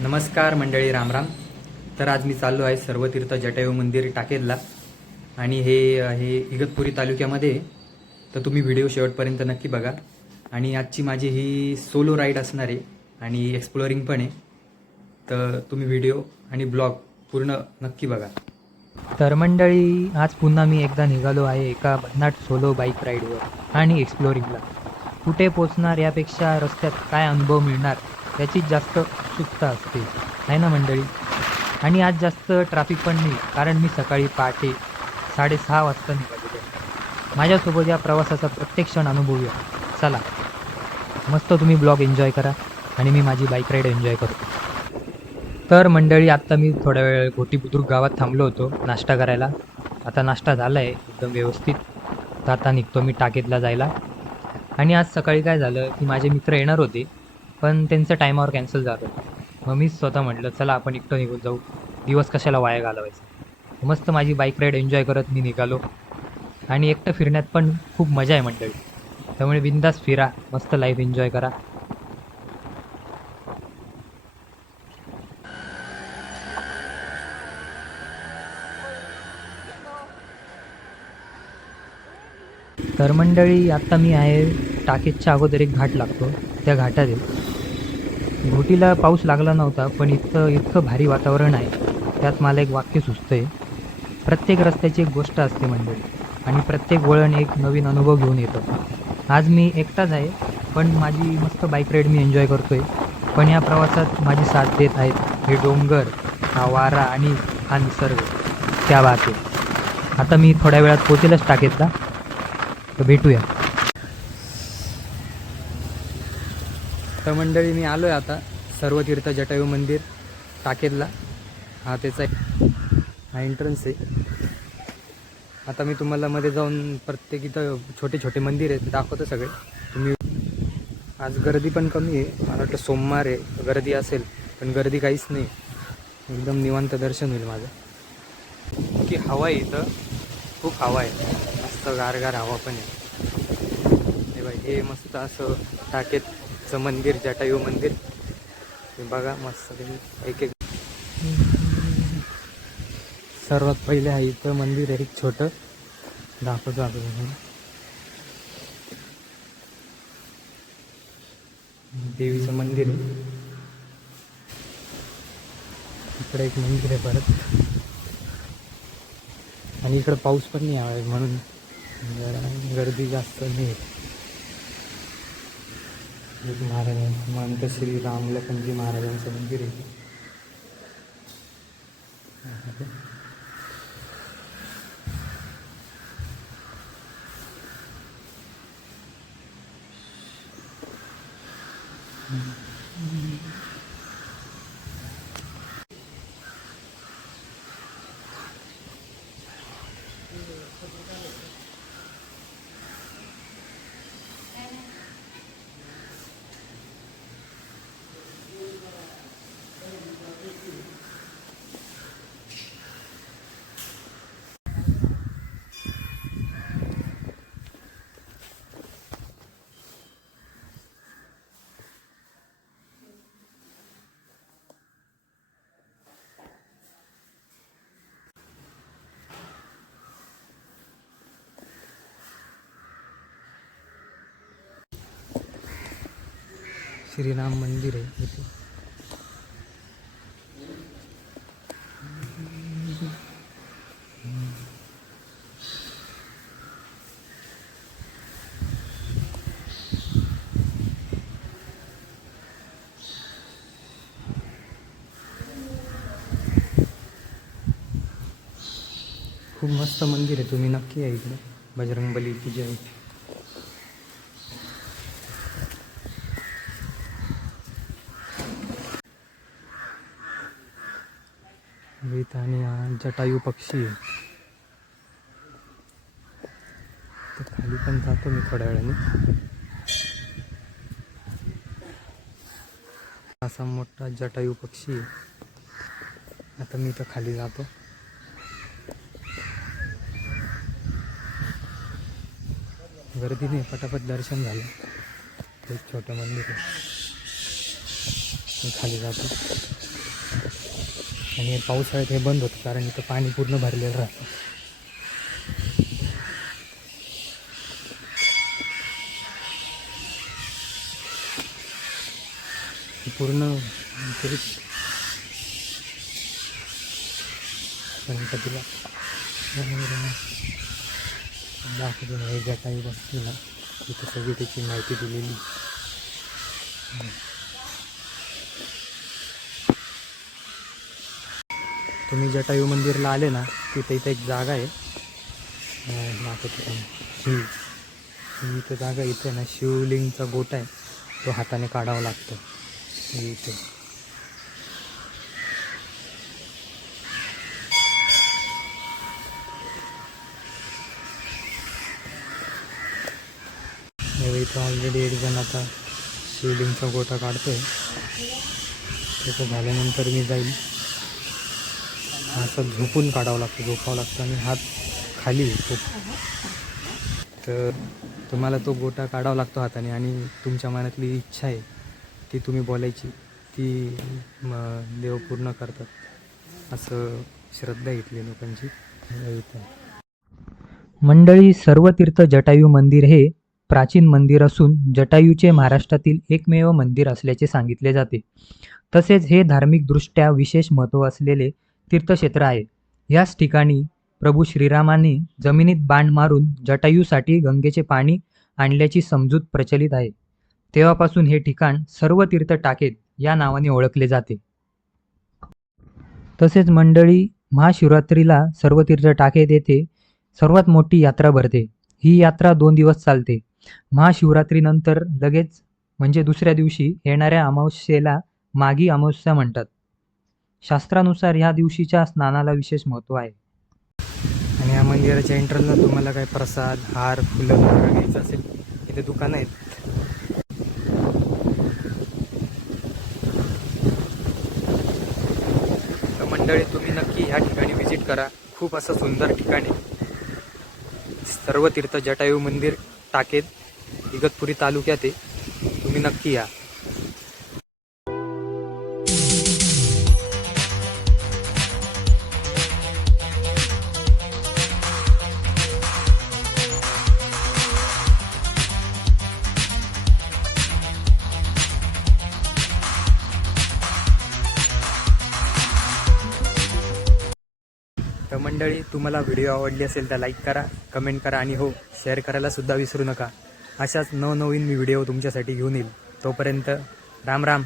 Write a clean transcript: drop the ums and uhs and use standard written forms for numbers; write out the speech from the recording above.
नमस्कार मंडळी, रामराम. तर आज मी चाललो आहे सर्वतीर्थ जटायू मंदिर टाकेदला आणि हे आहे इगतपुरी तालुक्यामध्ये आहे. तर तुम्ही व्हिडिओ शेवटपर्यंत नक्की बघा. आणि आजची माझी ही सोलो राईड असणार आहे आणि एक्सप्लोरिंग पण आहे. तर तुम्ही व्हिडिओ आणि ब्लॉग पूर्ण नक्की बघा. तर मंडळी, आज पुन्हा मी एकदा निघालो आहे एका भन्नाट सोलो बाईक राईडवर आणि एक्सप्लोरिंगला. कुठे पोचणार यापेक्षा रस्त्यात काय अनुभव मिळणार याचीच जास्त उत्सुकता असते, आहे ना मंडळी. आणि आज जास्त ट्रॅफिक पण नाही, कारण मी सकाळी पहाटे 6:30 वाजता निघालेलो. माझ्यासोबत या प्रवासाचा प्रत्येक क्षण अनुभवूया. चला, मस्त तुम्ही ब्लॉग एन्जॉय करा आणि मी माझी बाईक राईड एन्जॉय करतो. तर मंडळी, आत्ता मी थोड्या वेळ घोटी-बुद्रुक गावात थांबलो होतो नाश्ता करायला. आता नाश्ता झाला आहे एकदम व्यवस्थित. तर आता निघतो मी टाकेदला जायला. आणि आज सकाळी काय झालं की माझे मित्र येणार होते, पण त्यांचं टायमावर कॅन्सल झालं. मग मीच स्वतः म्हटलं, चला आपण एकटं निघून जाऊ, दिवस कशाला वाया घालवायचा. मस्त माझी बाईक राईड एन्जॉय करत मी निघालो. आणि एकटं फिरण्यात पण खूप मजा आहे मंडळी. त्यामुळे बिंदास फिरा, मस्त लाईफ एन्जॉय करा. तर मंडळी, आत्ता मी आहे टाकेदच्या अगोदर एक घाट लागतो, त्या घाटात आहे. घोटीला पाऊस लागला नव्हता, पण इतकं भारी वातावरण आहे. त्यात मला एक वाक्य सुचतं आहे, प्रत्येक रस्त्याची एक गोष्ट असते मंडळी, आणि प्रत्येक वळण एक नवीन अनुभव घेऊन येतं. आज मी एकटाच आहे, पण माझी मस्त बाईक राईड मी एन्जॉय करतो आहे. पण या प्रवासात माझी साथ देत आहेत हे डोंगर, हा वारा आणि हा निसर्ग. त्या बात आहे. आता मी थोड्या वेळात पोचेलच टाकेदला, तर भेटूया. तर मंडळी, मी आलो आहे आता सर्वतीर्थ जटायू मंदिर टाकेदला. हा त्याचा हा एंट्रन्स आहे. आता मी तुम्हाला मध्ये जाऊन प्रत्येक इथं छोटे छोटे मंदिर आहेत दाखवतो सगळे. तुम्ही आज गर्दी पण कमी आहे, मला वाटतं सोमवार आहे, गर्दी असेल, पण गर्दी काहीच नाही. एकदम निवांत दर्शन होईल माझं. की हवा आहे इथं, खूप हवा आहे, मस्त गारगार हवा पण आहे. हे बाई, हे मस्त असं टाकेदचं मंदिर, जटायू मंदिर. हे बघा मस्त एक एक. सर्वात पहिले आहे इथं मंदिर आहे एक छोटं, दाखवतो आपण. देवीचं मंदिर आहे. इकडे एक मंदिर आहे परत. आणि इकडं पाऊस पण नाही आहे म्हणून जरा गर्दी जास्त नाही. एक महाराजांचं, महंत श्री रामलखनजी महाराजांचं मंदिर आहे. श्रीराम मंदिर आहे इथे. खूप मस्त मंदिर आहे, तुम्ही नक्की या इकडे. बजरंगबली की जय. आणि हा जटायू पक्षी आहे. तर खाली पण जातो मी थोड्या वेळाने. असा मोठा जटायू पक्षी आहे. आता मी तर खाली जातो. गर्दी नाही, पटापट दर्शन झालं. एक छोटं मंदिर आहे. खाली जातो. आणि पावसाळ्यात हे बंद होतं कारण इथं पाणी पूर्ण भरलेलं राहतं. पूर्ण गणपतीला दाखवतो ना, हे जटायू बसते ना तिथं सगळी त्याची माहिती दिलेली. तुम्ही जटायू मंदिरला आले ना तिथं इथं एक जागा आहे दाखवतो ही इथं जागा इथं ना शिवलिंगचा गोटा आहे, तो हाताने काढावा लागतो इथे. इथं ऑलरेडी एक जण आता शिवलिंगचा गोटा काढतोय. त्याचं झाल्यानंतर मी जाईल. असं झोपून काढावं लागतं, झोपावं लागतं आणि हात खाली खूप. तर तुम्हाला तो गोटा काढावा लागतो हाताने आणि तुमच्या मनातली इच्छा आहे ती तुम्ही बोलायची, ती देव पूर्ण करतात, असं श्रद्धा इथली लोकांची. मंडळी, सर्वतीर्थ जटायू मंदिर हे प्राचीन मंदिर असून जटायूचे महाराष्ट्रातील एकमेव मंदिर असल्याचे सांगितले जाते. तसेच हे धार्मिकदृष्ट्या विशेष महत्त्व असलेले तीर्थक्षेत्र आहे. याच ठिकाणी प्रभू श्रीरामाने जमिनीत बाण मारून जटायूसाठी गंगेचे पाणी आणल्याची समजूत प्रचलित आहे. तेव्हापासून हे ठिकाण सर्वतीर्थ टाकेद या नावाने ओळखले जाते. तसेच मंडळी, महाशिवरात्रीला सर्वतीर्थ टाकेद येथे सर्वात मोठी यात्रा भरते. ही यात्रा 2 दिवस चालते. महाशिवरात्रीनंतर लगेच म्हणजे दुसऱ्या दिवशी येणाऱ्या अमावस्येला माघी अमावस्या म्हणतात. शास्त्रानुसार ह्या दिवशीच्या स्नानाला विशेष महत्त्व आहे. आणि या मंदिराच्या एंट्रन्सला तुम्हाला काय प्रसाद, हार, फुलं वगैरे घ्यायचं असेल इथे दुकानं आहेत. तर मंडळी, तुम्ही नक्की ह्या ठिकाणी व्हिजिट करा. खूप असं सुंदर ठिकाण आहे. सर्वतीर्थ जटायू मंदिर टाकेद, इगतपुरी तालुक्यात आहे. तुम्ही नक्की या. तर मंडळी, तुम्हाला व्हिडिओ आवडली असेल तर लाईक करा, कमेंट करा आणि हो, शेअर करायला सुद्धा विसरू नका. अशाच नवनवीन मी व्हिडिओ तुमच्यासाठी घेऊन येईल. तोपर्यंत राम राम.